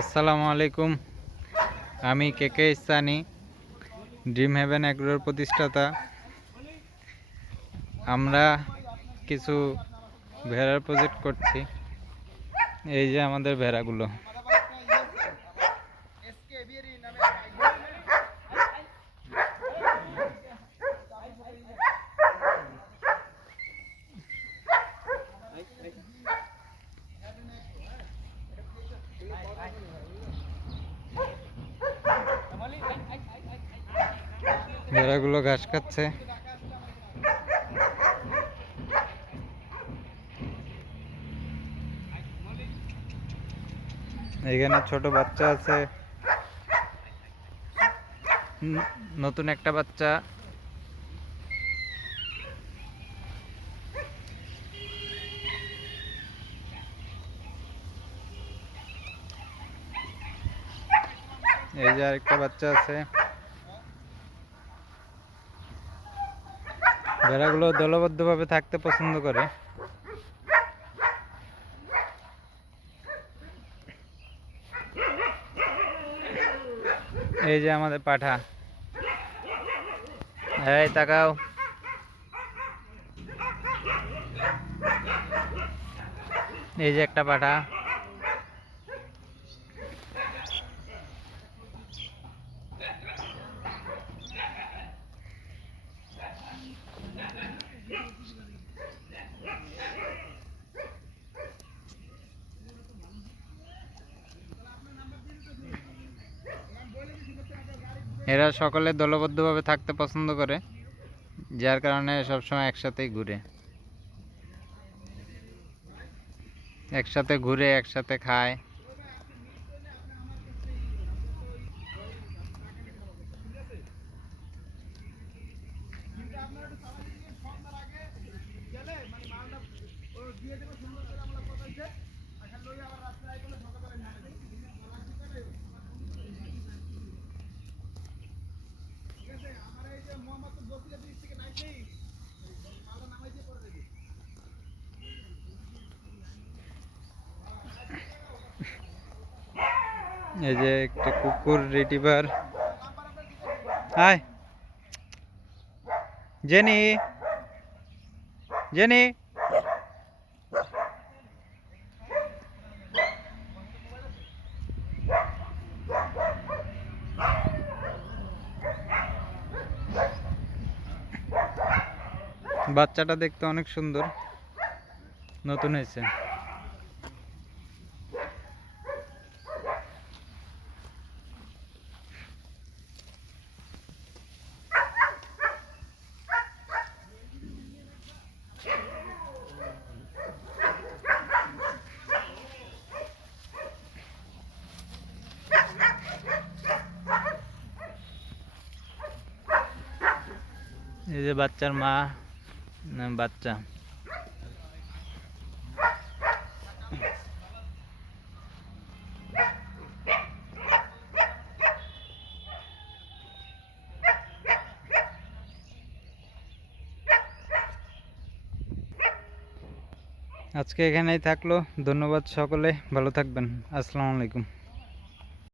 আসসালামু আলাইকুম। আমি কে কে ইসানি ড্রিম হেভেন অ্যাগ্রোর প্রতিষ্ঠাতা। আমরা কিছু ভেড়ার প্রজেক্ট করছি। এই যে আমাদের ভেড়াগুলো। ভেড়াগুলো ঘাস খাচ্ছে। এখানে ছোট বাচ্চা আছে। নতুন একটা বাচ্চা। এই যে আরেকটা বাচ্চা আছে। ভেড়াগুলো দলবদ্ধভাবে থাকতে পছন্দ করে। এই যে আমাদের পাঠা। এই তাকাও। এই যে একটা পাঠা। এরা সকলে দলবদ্ধভাবে থাকতে পছন্দ করে, যার কারণে সবসময় একসাথেই ঘুরে। একসাথে ঘুরে, একসাথে খায়। এই যে একটা কুকুর রিটিভার হাই। জেনি। জেনি। বাচ্চাটা দেখতে অনেক সুন্দর। নতুন হয়েছে। এই যে বাচ্চার মা বাচ্চা। আজকে এখানেই থাকল। ধন্যবাদ সকলে। ভালো থাকবেন। আসসালামু আলাইকুম।